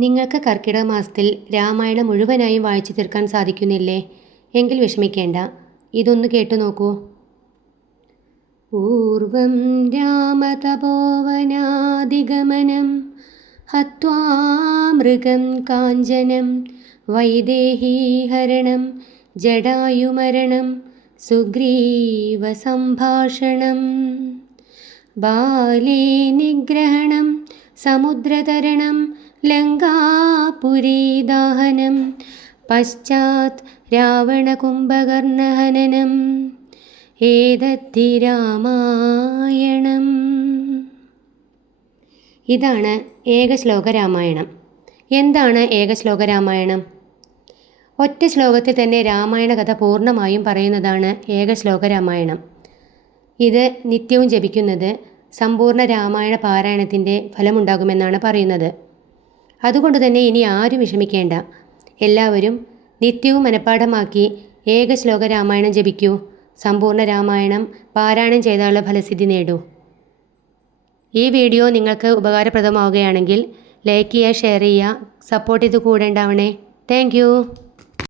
നിങ്ങൾക്ക് കർക്കിടക മാസത്തിൽ രാമായണം മുഴുവനായും വായിച്ചു തീർക്കാൻ സാധിക്കുന്നില്ലേ? എങ്കിൽ വിഷമിക്കേണ്ട, ഇതൊന്ന് കേട്ടു നോക്കൂ. പൂർവം രാമതപോവനാദിഗമനം ഹത്വാ മൃഗം കാഞ്ചനം വൈദേഹീഹരണം ജടായുമരണം സുഗ്രീവസംഭാഷണം ബാലേ നിഗ്രഹണം സമുദ്രതരണം ലങ്കാപുരീദാഹനം പശ്ചാത് രാവണകുംഭകർണഹനനം ഏതദ്ധി രാമായണം. ഇതാണ് ഏകശ്ലോക രാമായണം. എന്താണ് ഏകശ്ലോക രാമായണം? ഒറ്റ ശ്ലോകത്തിൽ തന്നെ രാമായണ കഥ പൂർണ്ണമായും പറയുന്നതാണ് ഏകശ്ലോക രാമായണം. ഇത് നിത്യവും ജപിക്കുന്നത് സമ്പൂർണ്ണ രാമായണ പാരായണത്തിൻ്റെ ഫലമുണ്ടാകുമെന്നാണ് പറയുന്നത്. അതുകൊണ്ട് തന്നെ ഇനി ആരും വിഷമിക്കേണ്ട. എല്ലാവരും നിത്യവും മനഃപ്പാഠമാക്കി ഏകശ്ലോക രാമായണം ജപിക്കൂ. സമ്പൂർണ്ണ രാമായണം പാരായണം ചെയ്താലുള്ള ഫലസിദ്ധി നേടൂ. ഈ വീഡിയോ നിങ്ങൾക്ക് ഉപകാരപ്രദമാവുകയാണെങ്കിൽ ലൈക്ക് ചെയ്യുക, ഷെയർ ചെയ്യുക, സപ്പോർട്ട് ചെയ്ത് കൂടെ ഉണ്ടാവണേ. താങ്ക്